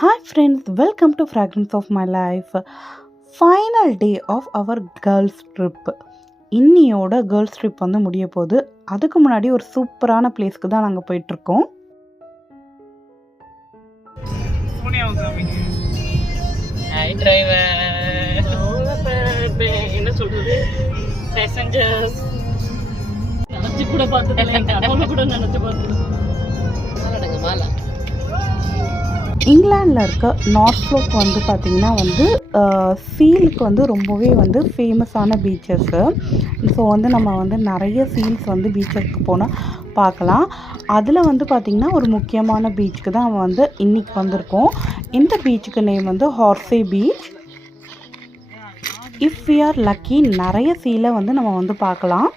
Hi friends, welcome to Fragrance of My Life. Final day of our girls trip. இன்னியோட girls trip வந்து முடிய போகுது. அதுக்கு முன்னாடி ஒரு சூப்பரான பிளேஸ்க்கு தான் நாங்கள் போயிட்டுருக்கோம். என்ன சொல்றது, பேசஞ்சர்ஸ் நினைச்சு கூட பார்த்தது கூட நினைச்சு பார்த்தது. இங்கிலாண்டில் இருக்க நார்த்ஃப்ளோக் வந்து பார்த்திங்கன்னா வந்து சீலுக்கு வந்து ரொம்பவே வந்து ஃபேமஸான பீச்சஸ்ஸு. ஸோ வந்து நம்ம வந்து நிறைய சீல்ஸ் வந்து பீச்சுக்கு போனால் பார்க்கலாம். அதில் வந்து பார்த்திங்கன்னா ஒரு முக்கியமான பீச்சுக்கு தான் வந்து இன்றைக்கி வந்திருக்கோம். இந்த பீச்சுக்கு நேம் வந்து Horsey beach. If we are lucky நிறைய சீலை வந்து நம்ம வந்து பார்க்கலாம்.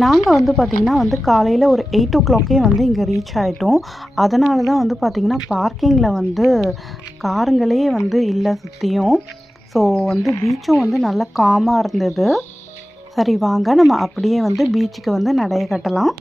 நாங்கள் வந்து பார்த்திங்கன்னா வந்து காலையில் ஒரு 8 o'clock வந்து இங்கே ரீச் ஆகிட்டோம். அதனால தான் வந்து பார்த்திங்கன்னா பார்க்கிங்கில் வந்து காருங்களே வந்து இல்லை சுற்றியும். ஸோ வந்து பீச்சும் வந்து நல்லா காமாக இருந்தது. சரி வாங்க நம்ம அப்படியே வந்து பீச்சுக்கு வந்து நடைய கட்டலாம்.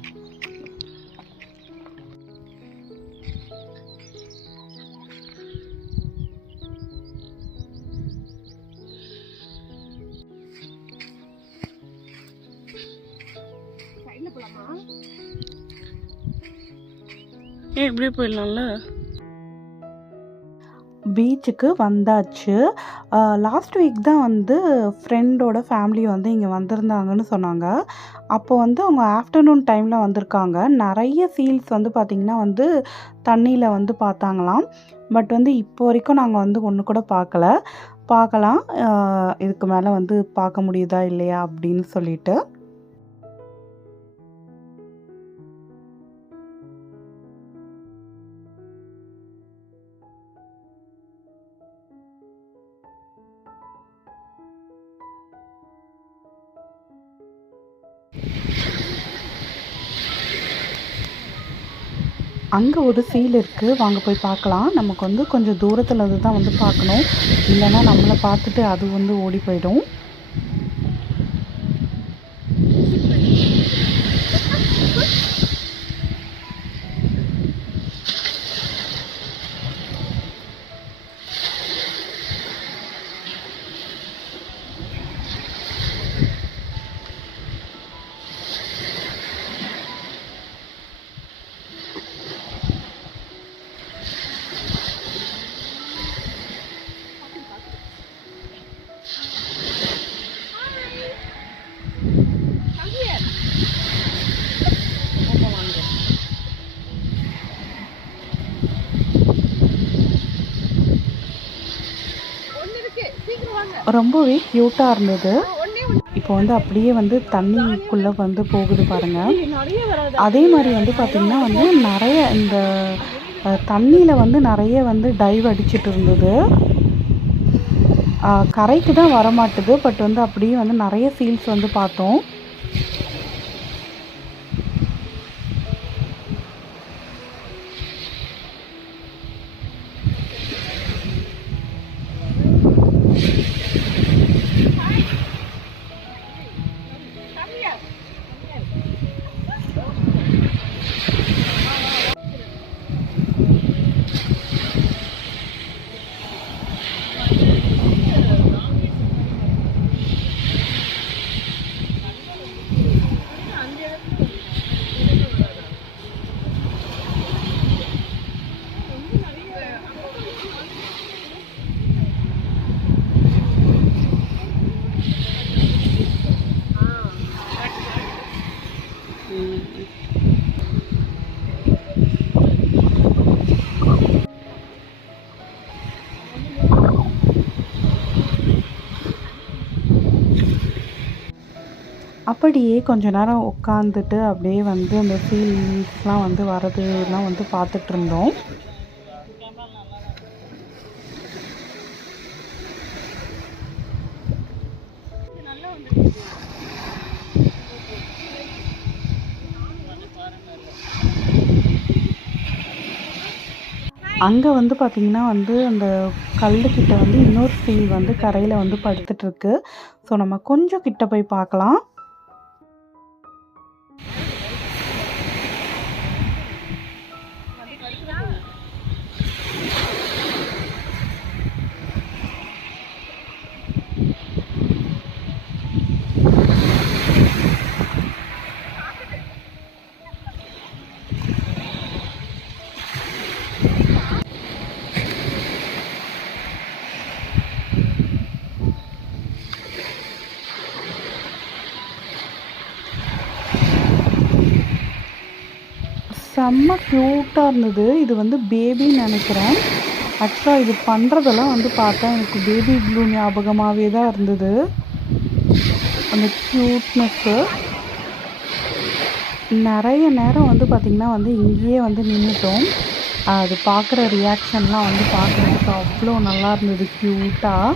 இப்படியே போயிடலாம்ல. பீச்சுக்கு வந்தாச்சு. லாஸ்ட் வீக் தான் வந்து ஃப்ரெண்டோட ஃபேமிலி வந்து இங்கே வந்திருந்தாங்கன்னு சொன்னாங்க. அப்போ வந்து அவங்க ஆஃப்டர்நூன் டைமில் வந்திருக்காங்க. நிறைய சீல்ஸ் வந்து பார்த்திங்கன்னா வந்து தண்ணியில் வந்து பார்த்தாங்களாம். பட் வந்து இப்போ வரைக்கும் நாங்கள் வந்து ஒன்று கூட பார்க்கலாம் இதுக்கு மேலே வந்து பார்க்க முடியுதா இல்லையா அப்படின்னு சொல்லிட்டு. அங்கே ஒரு சீல் இருக்குது, வாங்க போய் பார்க்கலாம். நமக்கு வந்து கொஞ்சம் தூரத்தில் இருந்து தான் வந்து பார்க்கணும், இல்லைன்னா நம்மளை பார்த்துட்டு அது வந்து ஓடி போயிடும். ரொம்பவே க்யூட்டாக இருந்தது. இப்போ வந்து அப்படியே வந்து தண்ணிக்குள்ளே வந்து போகுது பாருங்கள். அதே மாதிரி வந்து பார்த்திங்கன்னா வந்து நிறைய இந்த தண்ணியில் வந்து நிறைய வந்து டைவ் அடிச்சிட்டு இருந்தது. கரைக்கு தான் வரமாட்டுது. பட் வந்து அப்படியே வந்து நிறைய சீல்ஸ் வந்து பார்த்தோம். அப்படியே கொஞ்ச நேரம் உட்காந்துட்டு அப்படியே வந்து அந்த சீல்ஸ்லாம் வந்து வரதுலாம் வந்து பார்த்துட்டு இருந்தோம். அங்கே வந்து பார்த்திங்கன்னா வந்து அந்த கல்லுக்கிட்ட வந்து இன்னொரு சீல் வந்து கரையில் வந்து படுத்துட்ருக்கு. ஸோ நம்ம கொஞ்சம் கிட்ட போய் பார்க்கலாம். செம்ம க்யூட்டாக இருந்தது. இது வந்து பேபின்னு நினைக்கிறேன். ஆக்சுவலாக இது பண்ணுறதெல்லாம் வந்து பார்த்தா எனக்கு பேபி ப்ளூ ஞாபகமாகவே தான் இருந்தது. அந்த க்யூட்னஸ்ஸு. நிறைய நேரம் வந்து பார்த்திங்கன்னா வந்து இங்கேயே வந்து நின்றுட்டோம். அது பார்க்குற ரியாக்ஷன்லாம் வந்து பார்க்குறதுக்கு அவ்வளோ நல்லா இருந்தது க்யூட்டாக.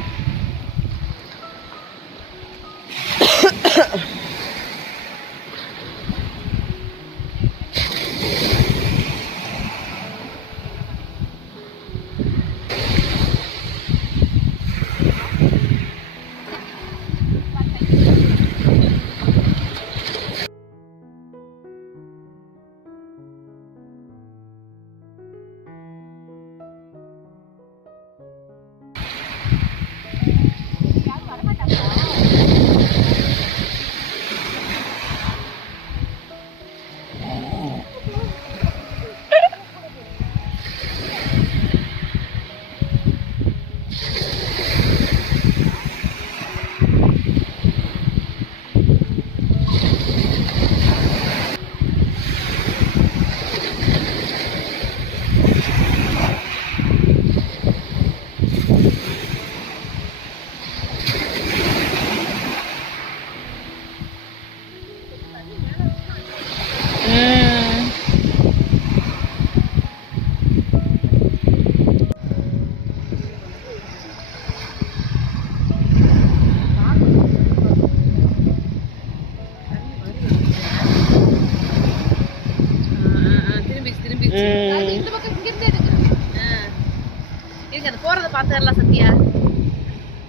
போறத பாத்துறலாம் சத்யா.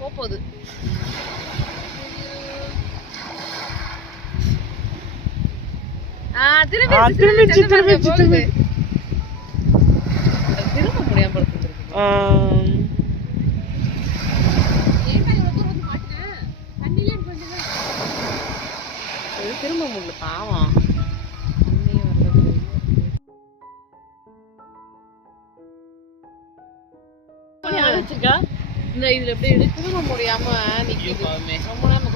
போகுது திரும்ப முடியாம திரும்ப முடியல பாவம். இந்த இதுல எப்படி திரும்ப முடியாம நிக்குது. ரொம்ப நேரம்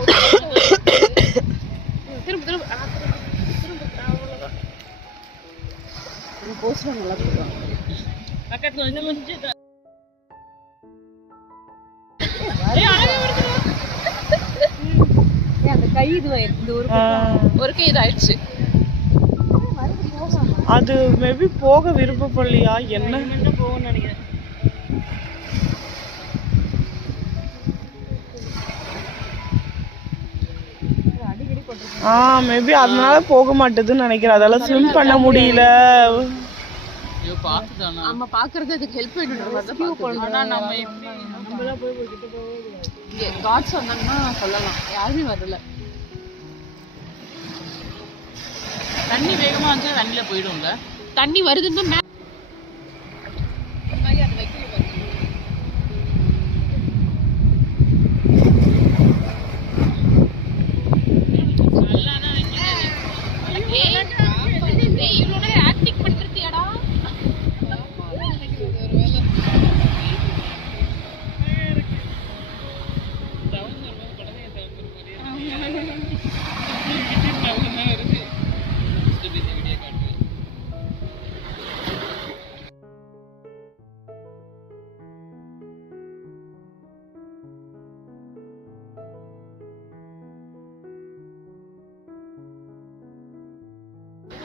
திரும்ப திரும்ப போஸ்ட் நல்லா போடுவாங்க. பக்கத்துல இன்னும் கொஞ்சம் அந்த கை இது இந்த ஒரு கை இது ஆயிடுச்சு. அது மேபி போக விருப்பப்படலையா என்ன போகும்னு நினைக்கிறேன். மேபி அதனால போக மாட்டேதுன்னு நினைக்கிறேன். அதெல்லாம் ஸ்விம் பண்ண முடியல. நம்ம பாக்குறது அதுக்கு ஹெல்ப் காட் சொன்னாங்கன்னா சொல்லலாம். யாருமே வரல. தண்ணி வேகமா வந்து தண்ணியில போயிடும்ல. தண்ணி வருதுன்னு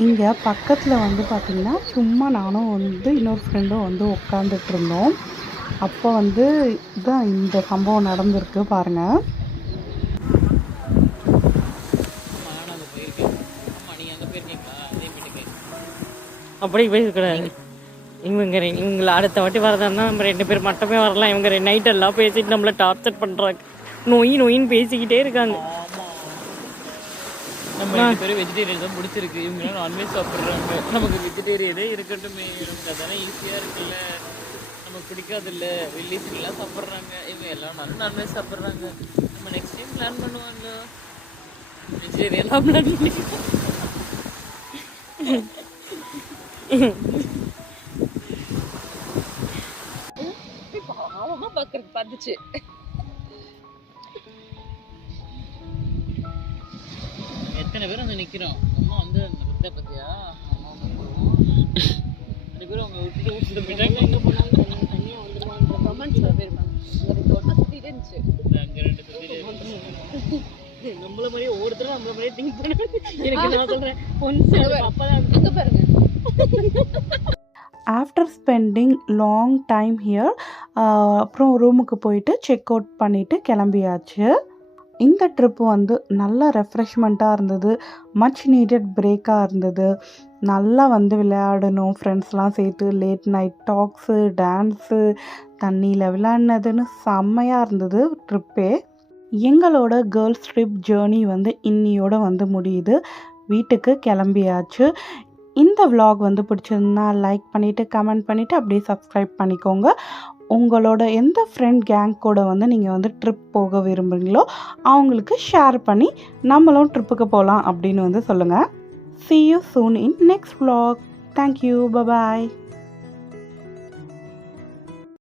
இங்கே பக்கத்தில் வந்து பார்த்திங்கன்னா சும்மா நானும் வந்து இன்னொரு ஃப்ரெண்டும் வந்து உட்காந்துட்டு இருந்தோம். அப்போ வந்து இதான் இந்த சம்பவம் நடந்திருக்கு பாருங்கள். அப்படி பேசக்கூடாது. இவங்களை அடுத்த வாட்டி வரதான்னா நம்ம 2 பேர் மட்டுமே வரலாம். இவங்க நைட் எல்லாம் பேசிட்டு நம்மளை டார்ச்சர் பண்ணுறாங்க. நோயின்னு பேசிக்கிட்டே இருக்காங்க. நம்ம 2 பேரும் வெஜிடேரியன் தான் பிடிச்சிருக்கு. இவங்க நான்வெஜ் சாப்பிட்றாங்க. நமக்கு வெஜிடேரியனே இருக்கட்டுமே. நமக்கு அதானே ஈஸியாக இருக்குல்ல. நமக்கு பிடிக்காதில்ல. வெள்ளிஸ்லாம் சாப்பிட்றாங்க. இவங்க எல்லாம் நான்வெஜ் சாப்பிட்றாங்க. நம்ம நெக்ஸ்ட் டைம் பிளான் பண்ணுவாங்க. வெஜிடேரியனாக பிளான் பண்ணி பாவமா பாக்குறது பார்த்துச்சு. எத்தனை பேர் வந்து நிக்கிறோம். அம்மா வந்து அந்த பத்தியா ரெண்டு பேரும் அவங்க விட்டுட்டு விட்டுட்டு போயிட்டாங்க. எங்கே போனாங்க தனியாக வந்துடுவான்ற கமெண்ட்ஸ்ல போயிருப்பாங்க. ஒரு ஒட்டை சுத்திட்டே இருந்துச்சு. அங்கே ரெண்டு சுற்றி நம்மள மாதிரியே ஒவ்வொருத்தரும் நம்மள மாதிரியே திங்க் பண்ண. எனக்கு நான் சொல்கிறேன் பொண்ணு அப்போ தான் அங்க பாருங்க. After spending long time here அப்புறம் ரூமுக்கு போயிட்டு செக் அவுட் பண்ணிவிட்டு கிளம்பியாச்சு. இந்த ட்ரிப்பு வந்து நல்ல ரெஃப்ரெஷ்மெண்ட்டாக இருந்தது, மச் நீடட் பிரேக்காக இருந்தது. நல்லா வந்து விளையாடணும் ஃப்ரெண்ட்ஸ்லாம் சேர்த்து, லேட் நைட் டாக்ஸு, டான்ஸு, தண்ணியில் விளையாடினதுன்னு செம்மையாக இருந்தது ட்ரிப்பே. எங்களோட கேர்ள்ஸ் ட்ரிப் ஜேர்னி வந்து இன்னியோட வந்து முடியுது. வீட்டுக்கு கிளம்பியாச்சு. இந்த vlog வந்து பிடிச்சிருந்தா லைக் பண்ணிவிட்டு கமெண்ட் பண்ணிவிட்டு அப்படியே சப்ஸ்கிரைப் பண்ணிக்கோங்க. உங்களோட எந்த ஃப்ரெண்ட் கேங் கூட வந்து நீங்கள் வந்து ட்ரிப் போக விரும்புகிறீங்களோ அவங்களுக்கு ஷேர் பண்ணி நம்மளும் ட்ரிப்புக்கு போகலாம் அப்படின்னு வந்து சொல்லுங்கள். See you soon in next vlog. Thank you. Bye bye.